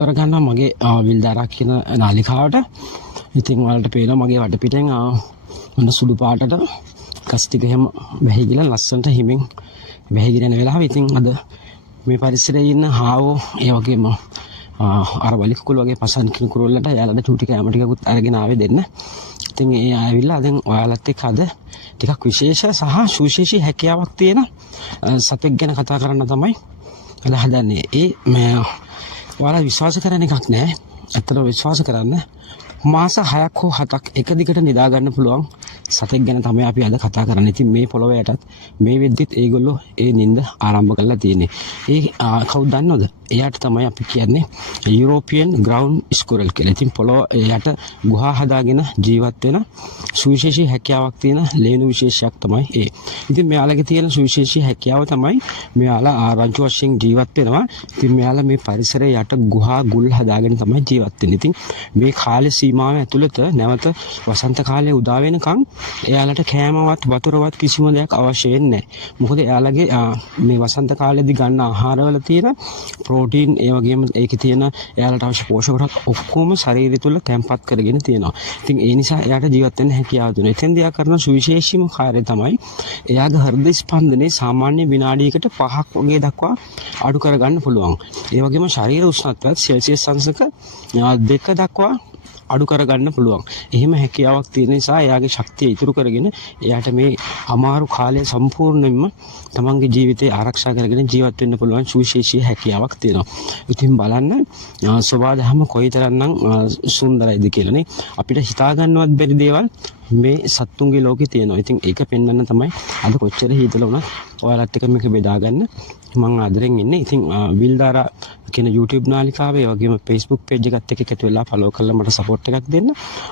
කරගන්නවා මගේ විල්දාරක් කියන නාලිකාවට. ඉතින් ඔයාලට පේනවා මගේ වටපිටෙන් මොන සුදු පාටට කස් ටික එහෙම වැහිගිලා ලස්සනට හිමින් වැහිගෙන යන වෙලාව. ඉතින් අද මේ පරිසරයේ ඉන්න හාවෝ ඒ වගේම අර වලි කුකුල් වගේ පසන් කිනුකුරුල්ලට යාළුවන්ට චූටි කැම ටිකකුත් අරගෙන ආවේ දෙන්න. ඉතින් ඒ ආවිල්ලා දැන් ඔයාලත් එක්ක අද ටිකක් විශේෂ සහ සුවිශේෂී හැකියාවක් තියෙන සතෙක් ගැන කතා කරන්න තමයි අද හදන්නේ. ඔයාලා විශ්වාස කරන එකක් නෑ. ඇත්තටම විශ්වාස කරන්න මාස 6ක් හෝ 7ක් එක දිගට නිදා ගන්න පුළුවන් සතෙක් ගැන තමයි අපි අද කතා කරන්නේ. ඉතින් මේ පොළොවේටත් මේ වෙද්දිත් ඒගොල්ලෝ ඒ නිින්ද ආරම්භ කරලා තියෙන්නේ. කවුද දන්නවද? එයාට තමයි අපි කියන්නේ යුරෝපියන් ග්‍රවුන්ඩ් ස්කුරල් කියලා. ඉතින් පොළොව එයාට ගුහා හදාගෙන ජීවත් වෙන සුවිශේෂී හැකියාවක් තියෙන ලේනු විශේෂයක් තමයි ඒ. ඉතින් මෙයාලගේ තියෙන සුවිශේෂී හැකියාව තමයි මෙයාලා ආරංචි වශයෙන් ජීවත් වෙනවා. ඉතින් මෙයාලා මේ පරිසරයේ යට ගුහා ගුල් හදාගෙන තමයි ජීවත් වෙන්නේ. ඉතින් මේ කාලේ සීමාව ඇතුළත නැවත වසන්ත කාලේ උදා වෙනකන් එයාලට කෑමවත් වතුරවත් කිසිම දෙයක් අවශ්‍ය වෙන්නේ නැහැ. මොකද එයාලගේ මේ වසන්ත කාලේදී ගන්න ආහාරවල තියෙන ප්‍රෝටීන් ඒ වගේම ඒකේ තියෙන එයාලට අවශ්‍ය පෝෂක කොටස් ඔක්කොම ශරීරය තුළ තැම්පත් කරගෙන තියෙනවා. ඉතින් ඒ නිසා එයාට ජීවත් වෙන්න හැකියාව තියෙනවා. එතෙන්දී එයා කරන සුවිශේෂීම කාර්යය තමයි එයාගේ හෘද ස්පන්දනයේ සාමාන්‍ය විනාඩියකට 5ක් වගේ දක්වා අඩු කරගන්න පුළුවන්. ඒ වගේම ශරීර උෂ්ණත්වයත් සෙල්සියස් අංශක 2 දක්වා අඩු කරගන්න පුළුවන්. එහෙම හැකියාවක් තියෙන නිසා එයාගේ ශක්තිය ඉතුරු කරගෙන එයාට මේ අමාරු කාලය සම්පූර්ණයෙන්ම තමන්ගේ ජීවිතය ආරක්ෂා කරගෙන ජීවත් වෙන්න පුළුවන් සුවිශේෂී හැකියාවක් තියෙනවා. ඉතින් බලන්න සබාදහම කොයිතරම්නම් සුන්දරයිද කියලානේ. අපිට හිතා ගන්නවත් බැරි දේවල් මේ සත්තුන්ගේ ලෝකේ තියෙනවා. ඉතින් ඒක පෙන්වන්න තමයි අද කොච්චර හීතල වුණත් ඔයාලත් එක්ක මේක බෙදාගන්න මම ආදරෙන් ඉන්නේ. ඉතින් විල්දාරා කියන YouTube නාලිකාවේ ඒ වගේම Facebook page එකත් එක්ක එකතු වෙලා follow කරලා මට support එකක් දෙන්න.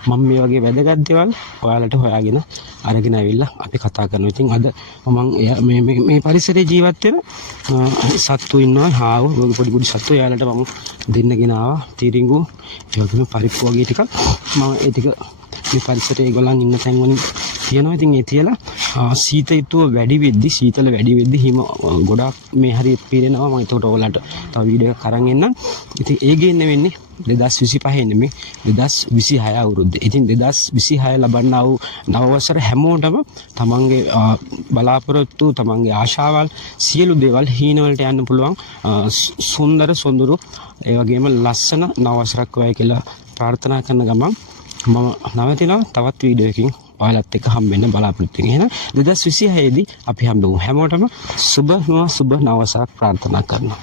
මම මේ වගේ වැදගත් දේවල් ඔයාලට හොයාගෙන අරගෙන ආවිල්ලා අපි කතා කරනවා. ඉතින් අද මම මේ පරිසරයේ ජීවත් වෙන සත්තු ඉන්නවා. හාව පොඩි පොඩි සත්තු එයාලට මම දෙන්නගෙන ආවා. තිරිඟු ඒ වගේම පරිප්පු වගේ ටිකක් මම ඒ ටික මේ පරිසරයේ ඒගොල්ලන් ඉන්න තැන් වලින් තියෙනවා. ඉතින් ඒ තියලා සීතීතුව වැඩි වෙද්දි සීතල වැඩි වෙද්දි හිම ගොඩක් මේ හරිය පිරෙනවා. මම ඒකට ඔයාලට තව වීඩියෝ එකක් අරන් එන්නම්. ඉතින් ඒ ගේන්න වෙන්නේ 2025 නෙමෙයි 2026 අවුරුද්දේ. ඉතින් 2026 ලබන්නා වූ නව වසර හැමෝටම තමන්ගේ බලාපොරොත්තු තමන්ගේ ආශාවල් සියලු දේවල් හීන වලට යන්න පුළුවන් සුන්දර සොඳුරු ඒ වගේම ලස්සන නව වසරක් වේවා කියලා ප්‍රාර්ථනා කරන ගමන් මම නවතිනවා. තවත් වීඩියෝ එකකින් ඔයාලත් එක්ක හම්බෙන්න බලාපොරොත්තු වෙනවා. එහෙනම් 2026 දී අපි හම්බෙමු. හැමෝටම සුබ නව වසරක් ප්‍රාර්ථනා කරනවා.